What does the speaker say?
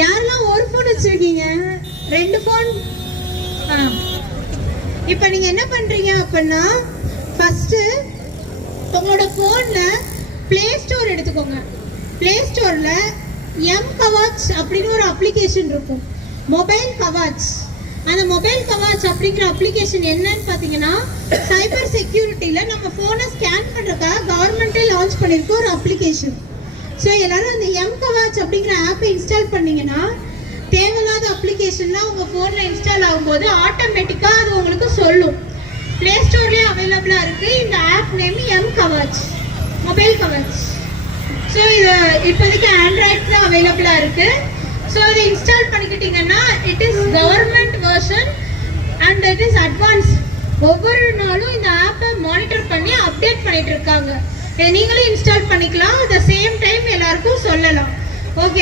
யாரெல்லாம் ஒரு போன் வச்சிருக்கீங்க? 2 போன். இப்ப நீங்க என்ன பண்றீங்க அப்படின்னா, ஃபர்ஸ்ட் உங்களோட போன்ல பிளே ஸ்டோர் எடுத்துக்கோங்க. பிளே ஸ்டோர்ல எம் கவாச் அப்படின்னு ஒரு அப்ளிகேஷன் இருக்கும், மொபைல் கவாச். அந்த மொபைல் கவாச் அப்படிங்கிற அப்ளிகேஷன் என்னன்னு பாத்தீங்கன்னா, சைபர் செக்யூரிட்டியில நம்ம போனை ஸ்கேன் பண்றதுக்காக கவர்மெண்டே லான்ச் பண்ணிருக்க ஒரு அப்ளிகேஷன். ஸோ எல்லாரும் அந்த எம் கவாச் அப்படிங்கிற ஆப்பை இன்ஸ்டால் பண்ணீங்கன்னா, தேவையில்லாத அப்ளிகேஷன்லாம் உங்க போன்ல இன்ஸ்டால் ஆகும்போது ஆட்டோமேட்டிக்கா அது உங்களுக்கு சொல்லும். பிளே ஸ்டோர்லயே அவைலபிளா இருக்கு. இந்த app name M Kavach, mobile Kavach. So இது இப்போதைக்கு ஆண்ட்ராய்ட் தான் அவைலபிளா இருக்கு. ஸோ அதை இன்ஸ்டால் பண்ணிக்கிட்டீங்கன்னா, it is government version and it is advance. ஒவ்வொரு நாளும் இந்த ஆப்பை மானிட்டர் பண்ணி அப்டேட் பண்ணிட்டு இருக்காங்க. இதை நீங்களும் இன்ஸ்டால் பண்ணிக்கலாம். அட் த சேம் டைம் எல்லாருக்கும் சொல்லலாம். ஓகே.